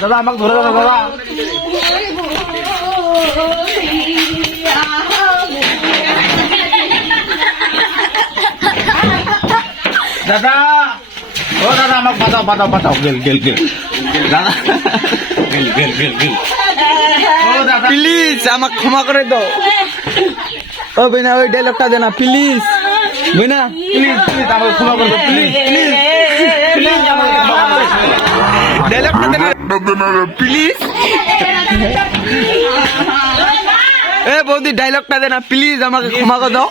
দাদা আমাকে ধরে দাও দাদা। দাদা ও দাদা আমাকে বাঁচাও বাঁচাও বাঁচাও গেল গেল গেল দাদা গেল গেল গেল গেল ও দাদা প্লিজ আমাকে ক্ষমা করে দাও। ও বিনা ওই ডায়লগটা দে না প্লিজ। বিনা প্লিজ প্লিজ আমাকে ক্ষমা করে দাও প্লিজ প্লিজ প্লিজ আমাকে ক্ষমা করে দাও। ডায়লগটা দে না প্লিজ। এ বৌদি ডায়লগটা দে না প্লিজ আমাকে ক্ষমা করে দাও।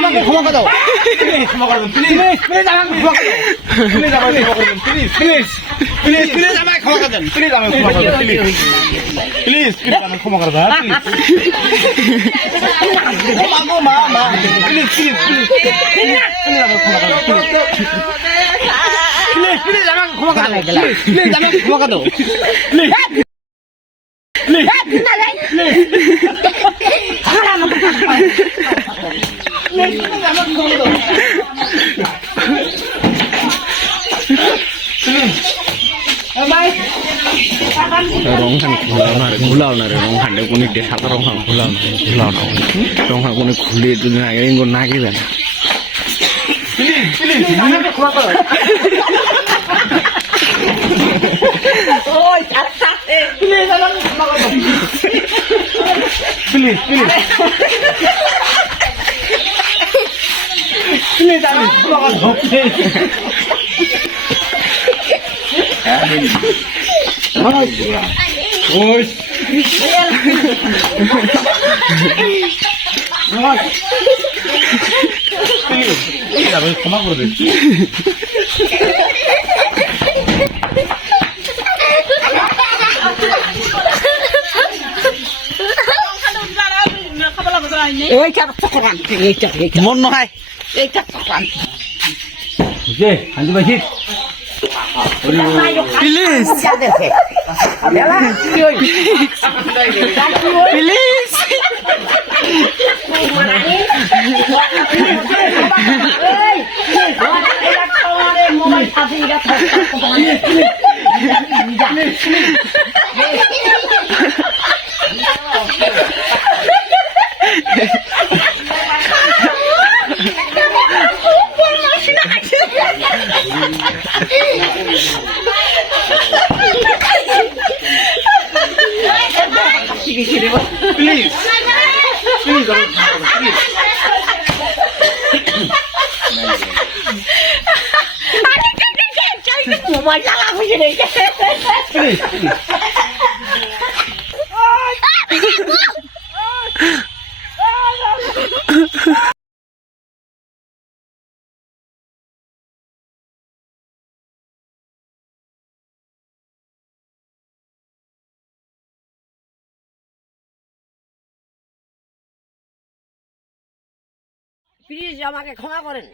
আমাকে ক্ষমা করে দাও ক্ষমা করে দাও প্লিজ প্লিজ আমাকে ক্ষমা করে দাও প্লিজ আমাকে ক্ষমা করে দাও প্লিজ প্লিজ প্লিজ প্লিজ আমাকে ক্ষমা করে দেন প্লিজ আমাকে ক্ষমা করে দাও প্লিজ প্লিজ প্লিজ আমাকে ক্ষমা করে দাও মা মা প্লিজ প্লিজ প্লিজ প্লিজ আমাকে ক্ষমা করে দাও প্লিজ প্লিজ আমাকে ক্ষমা করে দাও প্লিজ আমাকে ক্ষমা করে দাও প্লিজ রংখান খুলাও না রে রংখানটা কোন সাদা রংখান খুলাও না রংখান কোন খুলে দুদিন আগে নাগিবে না। প্লিজ প্লিজ প্লিজ আমি ক্ষমা করে দিচ্ছি মন নহয় please please please please mobile চালা বুঝে নেই প্লিজ প্লিজ আমাকে ক্ষমা করেন।